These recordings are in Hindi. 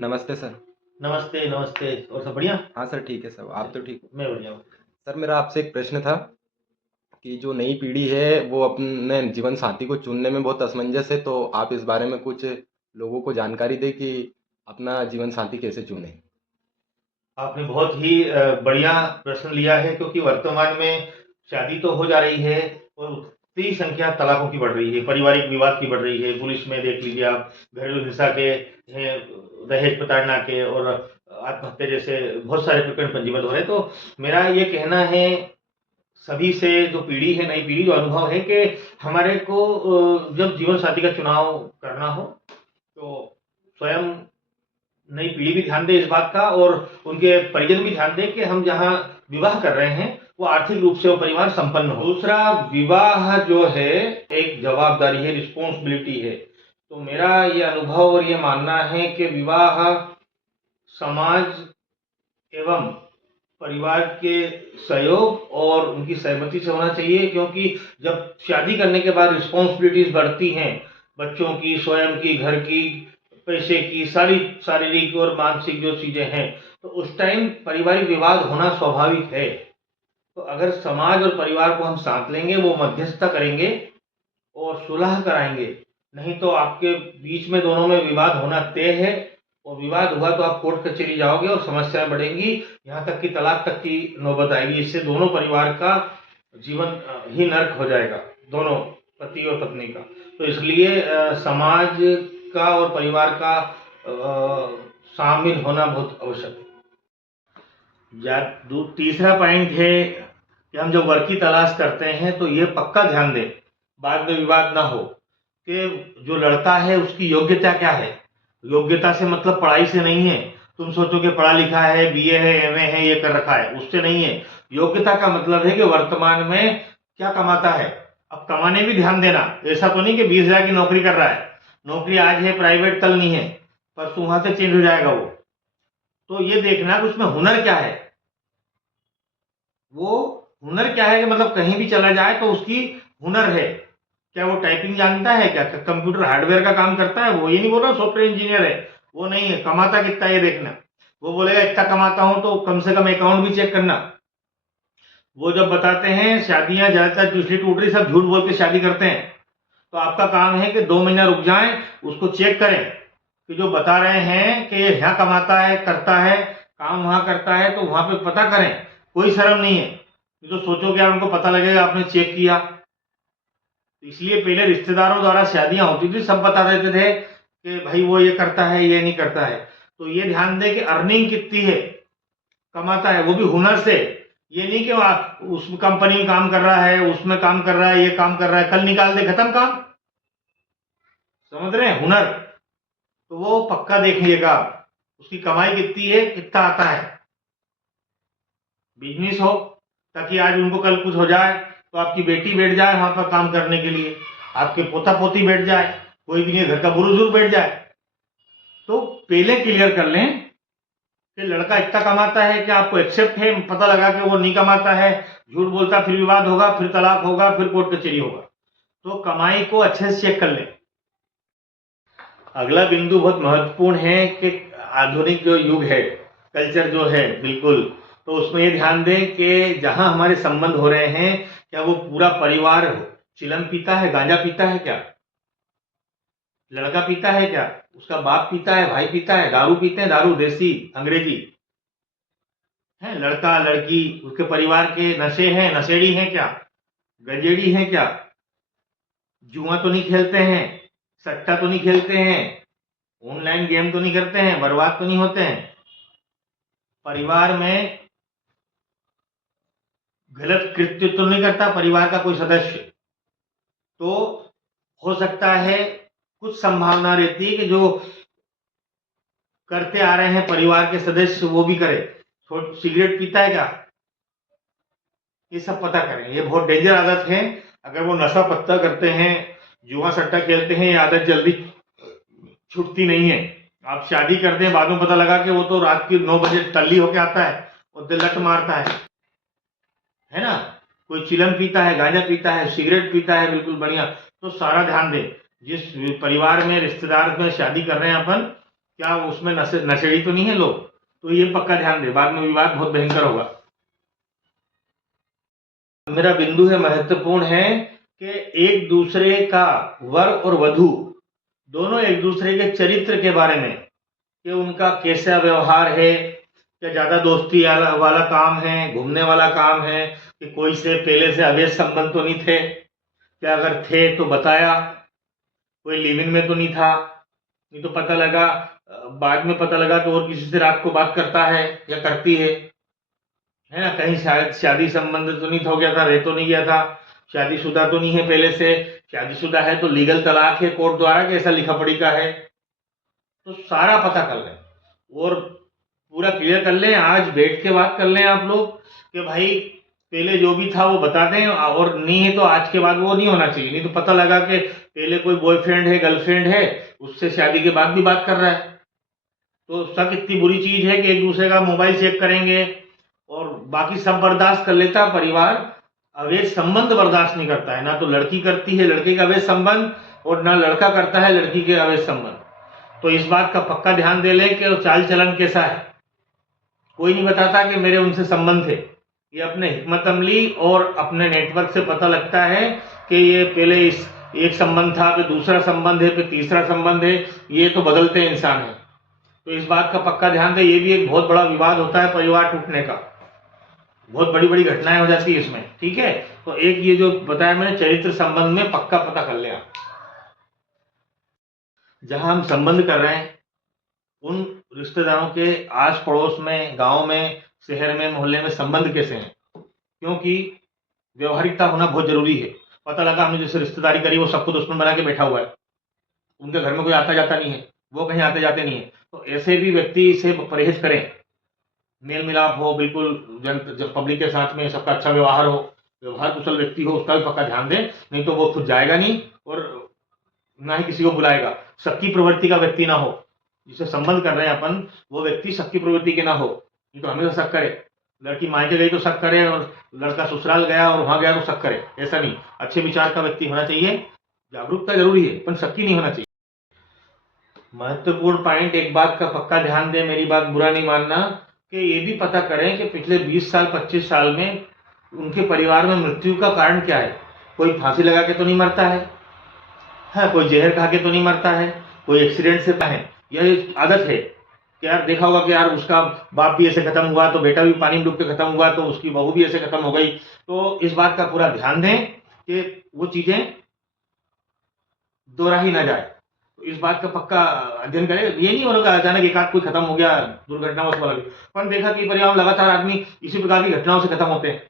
नमस्ते सर। नमस्ते, नमस्ते। और सब बढ़िया? हाँ सर, ठीक है सब। आप तो ठीक हो? मैं बढ़िया हूँ। सर, मेरा आपसे एक प्रश्न था कि जो नई पीढ़ी है वो अपने जीवन साथी को चुनने में बहुत असमंजस है, तो आप इस बारे में कुछ लोगों को जानकारी दें कि अपना जीवन साथी कैसे चुनें। आपने बहुत ही बढ़िया प्रश्न लिया है, क्योंकि वर्तमान में शादी तो हो जा रही है और उतनी संख्या तलाकों की बढ़ रही है, पारिवारिक विवाद की बढ़ रही है। पुलिस में देख लीजिए आप, घरेलू हिंसा के हैं, दहेज प्रताड़ना के और आत्महत्या जैसे बहुत सारे प्रकरण पंजीबद्ध हो रहे हैं। तो मेरा ये कहना है सभी से, जो पीढ़ी है, नई पीढ़ी, जो अनुभव है कि हमारे को जब जीवन साथी का चुनाव करना हो तो स्वयं नई पीढ़ी भी ध्यान दे इस बात का, और उनके परिजन भी ध्यान दें कि हम जहाँ विवाह कर रहे हैं वो आर्थिक रूप से वो परिवार संपन्न हो। दूसरा, विवाह जो है एक जवाबदारी है, रिस्पॉन्सिबिलिटी है। तो मेरा ये अनुभव और ये मानना है कि विवाह समाज एवं परिवार के सहयोग और उनकी सहमति से होना चाहिए, क्योंकि जब शादी करने के बाद रिस्पॉन्सिबिलिटीज बढ़ती हैं, बच्चों की, स्वयं की, घर की, पैसे की, सारी शारीरिक और मानसिक जो चीजें हैं, तो उस टाइम पारिवारिक विवाद होना स्वाभाविक है। तो अगर समाज और परिवार को हम साथ लेंगे, वो मध्यस्थता करेंगे और सुलह कराएंगे, नहीं तो आपके बीच में दोनों में विवाद होना तय है। और विवाद हुआ तो आप कोर्ट कचहरी जाओगे और समस्याएं बढ़ेंगी, यहाँ तक कि तलाक तक की नौबत आएगी। इससे दोनों परिवार का जीवन ही नर्क हो जाएगा, दोनों पति और पत्नी का। तो इसलिए समाज का और परिवार का शामिल होना बहुत आवश्यक है। तीसरा पॉइंट है कि हम जब वर्क की तलाश करते हैं तो ये पक्का ध्यान दें, बाद में विवाद ना हो, कि जो लड़का है उसकी योग्यता क्या है। योग्यता से मतलब पढ़ाई से नहीं है। तुम सोचो कि पढ़ा लिखा है, बीए है, एमए है, ये कर रखा है, उससे नहीं है। योग्यता का मतलब है कि वर्तमान में क्या कमाता है। अब कमाने भी ध्यान देना, ऐसा तो नहीं कि 20,000 की नौकरी कर रहा है, नौकरी आज है प्राइवेट, कल नहीं है, परसों वहां से चेंज हो जाएगा वो। तो ये देखना कि उसमें हुनर क्या है। वो हुनर क्या है कि मतलब कहीं भी चला जाए तो उसकी हुनर है। क्या वो टाइपिंग जानता है, क्या कंप्यूटर हार्डवेयर का काम करता है, वो ये नहीं बोल रहा सॉफ्टवेयर इंजीनियर है, वो नहीं है। कमाता कितना ये देखना। वो बोलेगा इतना कमाता हूं तो कम से कम अकाउंट भी चेक करना। वो जब बताते हैं शादियां ज्यादातर दूसरी टूट रही, सब झूठ बोल के शादी करते हैं, तो आपका काम है कि 2 महीना रुक जाएं, उसको चेक करें कि जो बता रहे हैं कि ये यहाँ कमाता है, करता है, काम वहां करता है, तो वहां पे पता करें। कोई शर्म नहीं है। तो सोचो कि यार उनको पता लगेगा आपने चेक किया। तो इसलिए पहले रिश्तेदारों द्वारा शादियां होती थी, सब बता देते थे कि भाई वो ये करता है, ये नहीं करता है। तो ये ध्यान दें कि अर्निंग कितनी है, कमाता है, वो भी हुनर से। ये नहीं कि उस कंपनी में काम कर रहा है, उसमें काम कर रहा है, ये काम कर रहा है, कल निकाल दे, खत्म काम। समझ रहे हैं, हुनर। तो वो पक्का देखिएगा, उसकी कमाई कितनी है, कितना आता है, बिजनेस हो, ताकि आज उनको कल कुछ हो जाए तो आपकी बेटी बैठ जाए वहां पर काम करने के लिए, आपके पोता पोती बैठ जाए, कोई भी नहीं, घर का बुजुर्ग बैठ जाए। तो पहले क्लियर कर लें कि लड़का इतना कमाता है कि आपको एक्सेप्ट है, पता लगा कि वो नहीं कमाता है, झूठ बोलता, फिर विवाद होगा, फिर तलाक होगा, फिर कोर्ट कचहरी होगा। तो कमाई को अच्छे से चेक कर लें। अगला बिंदु बहुत महत्वपूर्ण है कि आधुनिक जो युग है, कल्चर जो है बिल्कुल, तो उसमें ये ध्यान दें कि जहां हमारे संबंध हो रहे हैं, क्या वो पूरा परिवार चिलम पीता है, गांजा पीता है क्या, लड़का पीता है क्या, उसका बाप पीता है, भाई पीता है, दारू पीते हैं, दारू देसी अंग्रेजी है, लड़का लड़की उसके परिवार के नशे हैं, नशेड़ी हैं क्या, गजेड़ी हैं क्या, जुआ तो नहीं खेलते हैं, सट्टा तो नहीं खेलते हैं, ऑनलाइन गेम तो नहीं करते हैं, बर्बाद तो नहीं होते हैं, परिवार में गलत कृत्य तो नहीं करता परिवार का कोई सदस्य। तो हो सकता है, कुछ संभावना रहती है कि जो करते आ रहे हैं परिवार के सदस्य वो भी करे। सिगरेट पीता है क्या, ये सब पता करें। ये बहुत डेंजर आदत है। अगर वो नशा पत्ता करते हैं, जुआ सट्टा खेलते हैं, ये आदत जल्दी छूटती नहीं है। आप शादी करते हैं, बाद में पता लगा कि वो तो रात की 9 बजे टल्ली होके आता है और लट मारता है ना। कोई चिलम पीता है, गांजा पीता है, सिगरेट पीता है, बिल्कुल बढ़िया। तो सारा ध्यान दें, जिस परिवार में, रिश्तेदार में शादी कर रहे हैं अपन, क्या उसमें नशेड़ी तो नहीं है लोग? तो ये पक्का ध्यान दे, बाद में विवाद बहुत भयंकर होगा। मेरा बिंदु है महत्वपूर्ण है कि एक दूसरे का, वर और वधू दोनों एक दूसरे के चरित्र के बारे में, कि उनका कैसा व्यवहार है, क्या ज्यादा दोस्ती वाला काम है, घूमने वाला काम है, कि कोई से पहले से अवैध संबंध तो नहीं थे, क्या अगर थे तो बताया, कोई लिव इन में तो नहीं था, नहीं तो पता लगा, बाद में पता लगा तो और किसी से रात को बात करता है या करती है ना, कहीं शायद शादी संबंध तो नहीं हो गया था, रह तो नहीं गया था, शादीशुदा तो नहीं है पहले से, शादीशुदा है तो लीगल तलाक है कोर्ट द्वारा, कैसा लिखा पड़ी का है, तो सारा पता कर लें और पूरा क्लियर कर लें। आज बैठ के बात कर लें आप लोग कि भाई पहले जो भी था वो बता दें, और नहीं है तो आज के बाद वो नहीं होना चाहिए, नहीं तो पता लगा कि पहले कोई बॉयफ्रेंड है, गर्लफ्रेंड है, उससे शादी के बाद भी बात कर रहा है। तो शक इतनी बुरी चीज है कि एक दूसरे का मोबाइल चेक करेंगे और बाकी सब बर्दाश्त कर लेता परिवार, अवैध संबंध बर्दाश्त नहीं करता है। ना तो लड़की करती है लड़के का अवैध संबंध, और ना लड़का करता है लड़की के अवैध संबंध। तो इस बात का पक्का ध्यान दे ले कि चाल चलन कैसा है। कोई नहीं बताता कि मेरे उनसे संबंध थे, ये अपने हिकमत अमली और अपने नेटवर्क से पता लगता है कि ये पहले इस एक संबंध था, फिर दूसरा संबंध है, फिर तीसरा संबंध है, ये तो बदलते इंसान है। तो इस बात का पक्का ध्यान दे, ये भी एक बहुत बड़ा विवाद होता है परिवार टूटने का, बहुत बड़ी बड़ी घटनाएं हो जाती है इसमें, ठीक है। तो एक ये जो बताया मैंने चरित्र संबंध में पक्का पता कर ले आप। जहां हम संबंध कर रहे हैं उन रिश्तेदारों के आस पड़ोस में, गांव में, शहर में, मोहल्ले में संबंध कैसे हैं, क्योंकि व्यवहारिकता होना बहुत जरूरी है। पता लगा हमने जैसे रिश्तेदारी करी वो सबको दुश्मन बना के बैठा हुआ है, उनके घर में कोई आता जाता नहीं है, वो कहीं आते जाते नहीं है, तो ऐसे भी व्यक्ति से परहेज करें। मेल मिलाप हो, बिल्कुल जब पब्लिक के साथ में सबका अच्छा व्यवहार हो, व्यवहार कुशल व्यक्ति हो, उसका भी पक्का ध्यान दें, नहीं तो वो खुद जाएगा नहीं और ना ही किसी को बुलाएगा। सबकी प्रवृत्ति का व्यक्ति ना हो, जिसे संबंध कर रहे हैं अपन, वो व्यक्ति सबकी प्रवृत्ति के ना हो, नहीं तो हमेशा शक करे। लड़की मायके गई तो शक करे, और लड़का ससुराल गया और वहां गया तो शक करे, ऐसा नहीं। अच्छे विचार का व्यक्ति होना चाहिए, जागरूकता जरूरी है पर शक्की नहीं होना चाहिए। महत्वपूर्ण पॉइंट, एक बात का पक्का ध्यान दें, मेरी बात बुरा नहीं मानना, कि ये भी पता करें कि पिछले 20 साल 25 साल में उनके परिवार में मृत्यु का कारण क्या है। कोई फांसी लगा के तो नहीं मरता है, हाँ, कोई जहर खा के तो नहीं मरता है, कोई एक्सीडेंट से है। यह आदत है कि यार देखा होगा कि यार उसका बाप भी ऐसे खत्म हुआ तो बेटा भी पानी में डूब के खत्म हुआ, तो उसकी बहू भी ऐसे खत्म हो गई। तो इस बात का पूरा ध्यान दें कि वो चीजें दोहराई ना जाए। तो इस बात का पक्का अध्ययन करें। ये नहीं होगा अचानक एक आध कोई खत्म हो गया दुर्घटनावश वाला भी, पर देखा कि परिवार में लगातार आदमी इसी प्रकार की घटनाओं से खत्म होते हैं,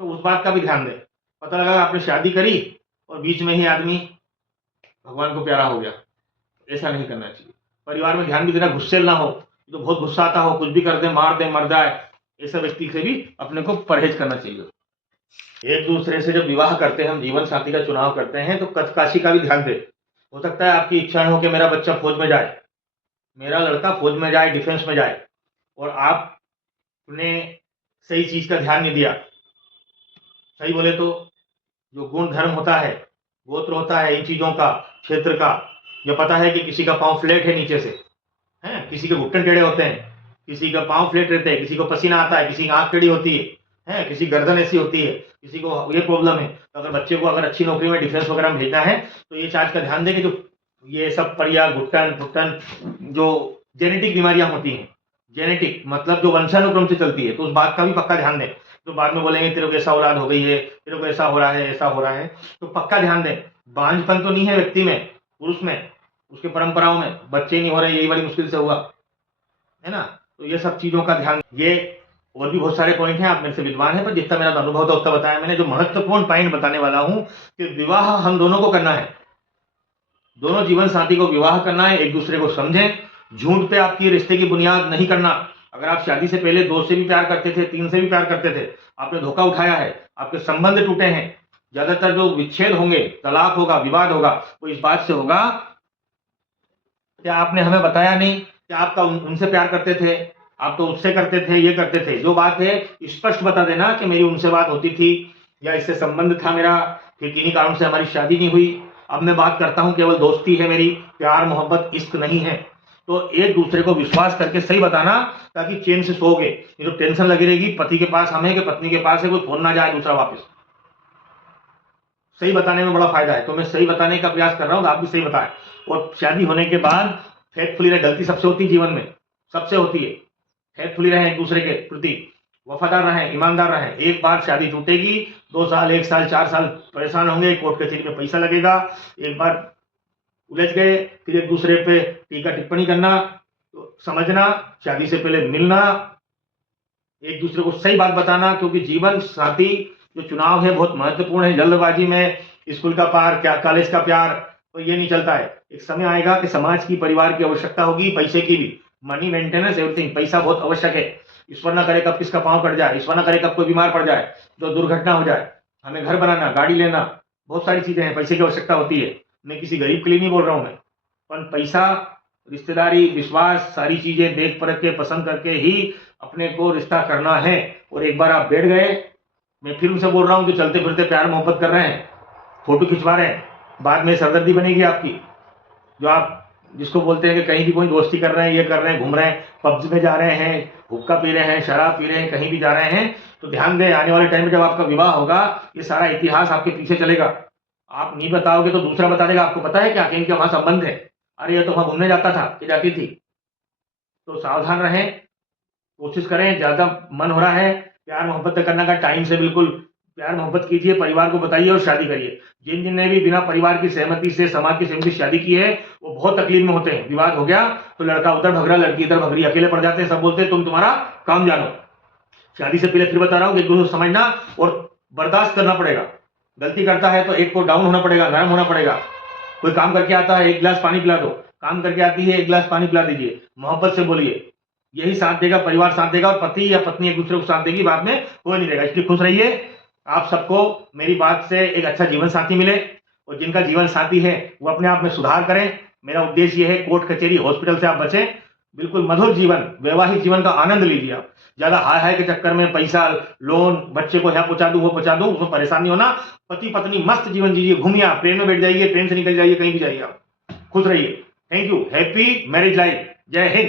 तो उस बात का भी ध्यान दें। पता लगा आपने शादी करी और बीच में ही आदमी भगवान को प्यारा हो गया, ऐसा नहीं करना चाहिए। परिवार में ध्यान भी देना, गुस्सेल ना हो, तो बहुत गुस्सा आता हो, कुछ भी कर दे, मार दे, मर जाए, ऐसा व्यक्ति से भी अपने को परहेज करना चाहिए। एक दूसरे से जब विवाह करते हैं, हम जीवन साथी का चुनाव करते हैं, तो कचकाशी का भी ध्यान दे। हो सकता है आपकी इच्छा हो कि मेरा बच्चा फौज में जाए, मेरा लड़का फौज में जाए, डिफेंस में जाए, और आपने सही चीज का ध्यान नहीं दिया। सही बोले तो जो गुण धर्म होता है, गोत्र होता है, इन चीजों का, क्षेत्र का, या पता है कि किसी का पांव फ्लैट है नीचे से, है, किसी के घुटने टेढ़े होते हैं, किसी का पांव फ्लैट रहते हैं, किसी को पसीना आता है, किसी की आंख टेढ़ी होती है, किसी गर्दन ऐसी होती है, किसी को ये प्रॉब्लम है। तो अगर बच्चे को अगर अच्छी नौकरी में डिफेंस वगैरह में भेजना है, तो ये चार्ज का ध्यान दें कि जो ये सब परिया, घुटन फुटन, जो जेनेटिक बीमारियां होती हैं, जेनेटिक मतलब जो वंशानुक्रम से चलती है, तो उस बात का भी पक्का ध्यान दें। तो बाद में बोलेंगे तेरे को ऐसा औलाद हो गई है, तेरे को ऐसा हो रहा है, ऐसा हो रहा है, तो पक्का ध्यान दें। बांझपन तो नहीं है व्यक्ति में, पुरुष में, उसके परंपराओं में बच्चे नहीं हो रहे, यही बड़ी मुश्किल से हुआ है ना। तो ये सब चीजों का ध्यान, ये और भी बहुत सारे पॉइंट हैं, आप मेरे से विद्वान हैं, पर जितना मेरा अनुभव था उतना बताया मैंने। जो महत्वपूर्ण पॉइंट बताने वाला हूं कि विवाह हम दोनों को करना है, दोनों जीवन साथी को विवाह करना है, एक दूसरे को समझें, झूठ पे आपकी रिश्ते की बुनियाद नहीं करना। अगर आप शादी से पहले 2 से भी प्यार करते थे, 3 से भी प्यार करते थे, आपने धोखा उठाया है, आपके संबंध टूटे हैं, ज्यादातर जो विच्छेद होंगे, तलाक होगा, विवाद होगा, वो इस बात से होगा कि आपने हमें बताया नहीं कि आपका उनसे प्यार करते थे, आप तो उससे करते थे, ये करते थे। जो बात है स्पष्ट बता देना कि मेरी उनसे बात होती थी, या इससे संबंध था मेरा, फिर किन्हीं कारण से हमारी शादी नहीं हुई, अब मैं बात करता हूं, केवल दोस्ती है मेरी, प्यार मोहब्बत इश्क नहीं है। तो एक दूसरे को विश्वास करके सही बताना, ताकि चैन से सोओगे। ये जो टेंशन लगी रहेगी पति के पास हम है कि पत्नी के पास है, कोई फोन ना जाए दूसरा वापस। सही बताने में बड़ा फायदा है, तो मैं सही बताने का प्रयास कर रहा हूं, तो आप भी सही बताएं। और शादी होने के बाद फेथफुली रहे। गलती सबसे होती है जीवन में, सबसे होती है। फेथफुली रहें एक दूसरे के प्रति, वफादार रहें, ईमानदार रहें। एक बार शादी टूटेगी, 2 साल, 1 साल, 4 साल परेशान होंगे, कोर्ट कचहरी में पैसा लगेगा। एक बार उलझ गए, फिर एक दूसरे पे टीका टिप्पणी करना, तो समझना, शादी से पहले मिलना, एक दूसरे को सही बात बताना, क्योंकि जीवन साथी जो चुनाव है बहुत महत्वपूर्ण है। जल्दबाजी में स्कूल का प्यार, क्या कॉलेज का प्यार, तो ये नहीं चलता है। एक समय आएगा कि समाज की, परिवार की आवश्यकता होगी, पैसे की भी। मनी मेंटेनेंस एवरीथिंग, पैसा बहुत आवश्यक है। ईश्वर ना करे कब किसका पांव कट जाए, ईश्वर ना करे कब कोई बीमार पड़ जाए, जो दुर्घटना हो जाए। हमें घर बनाना, गाड़ी लेना, बहुत सारी चीजें हैं, पैसे की आवश्यकता होती है। मैं किसी गरीब के लिए नहीं बोल रहा हूं मैं, पर पैसा, रिश्तेदारी, विश्वास, सारी चीजें देख परख के, पसंद करके ही अपने को रिश्ता करना है। और एक बार आप बैठ गए, मैं फिर उनसे बोल रहा हूं जो चलते फिरते प्यार मोहब्बत कर रहे हैं, फोटो खिंचवा रहे हैं, बाद में सरदर्दी बनेगी आपकी। जो आप जिसको बोलते हैं कि कहीं भी कोई दोस्ती कर रहे हैं, ये कर रहे हैं, घूम रहे हैं, पब्स में जा रहे हैं, हुक्का पी रहे हैं, शराब पी रहे हैं, कहीं भी जा रहे हैं, तो ध्यान दें, आने वाले टाइम में जब आपका विवाह होगा, ये सारा इतिहास आपके पीछे चलेगा। आप नहीं बताओगे तो दूसरा बता देगा, आपको पता है क्या कि इनके वहां संबंध है, अरे ये तो वहां घूमने जाता था, ये जाती थी। तो सावधान रहें, कोशिश करें। ज्यादा मन हो रहा है प्यार मोहब्बत करने का, टाइम से बिल्कुल प्यार मोहब्बत कीजिए, परिवार को बताइए और शादी करिए। जिन जिन ने भी बिना परिवार की सहमति से, समाज की सहमति से शादी की है, वो बहुत तकलीफ में होते हैं। विवाद हो गया तो लड़का उधर भग रहा, लड़की इधर भग रही, अकेले पड़ जाते हैं। सब बोलते हैं तुम तुम्हारा काम जानो। शादी से पहले फिर बता रहा हूं कि एक दूसरे को समझना और बर्दाश्त करना पड़ेगा। गलती करता है तो एक को डाउन होना पड़ेगा, नरम होना पड़ेगा। कोई काम करके आता है, 1 गिलास पानी पिला दो, काम करके आती है, 1 गिलास पानी पिला दीजिए, मोहब्बत से बोलिए, यही साथ देगा, परिवार साथ देगा, और पति या पत्नी एक दूसरे को साथ देगी, बाद में कोई नहीं देगा। इसलिए खुश रहिए। आप सबको मेरी बात से एक अच्छा जीवन साथी मिले, और जिनका जीवन साथी है वो अपने आप में सुधार करें। मेरा उद्देश्य यह है, कोर्ट कचहरी हॉस्पिटल से आप बचें, बिल्कुल मधुर जीवन, वैवाहिक जीवन का आनंद लीजिए। आप ज्यादा हाय हाय के चक्कर में पैसा, लोन, बच्चे को यहाँ पहुंचा दूं, वो पहुंचा दूं, उसमें परेशान नहीं होना। पति पत्नी मस्त जीवन जीजिए, घूमिए, आप ट्रेन में बैठ जाइए, ट्रेन से निकल जाइए, कहीं भी जाइए, आप खुश रहिए। Thank you. Happy marriage life. जय हिंद।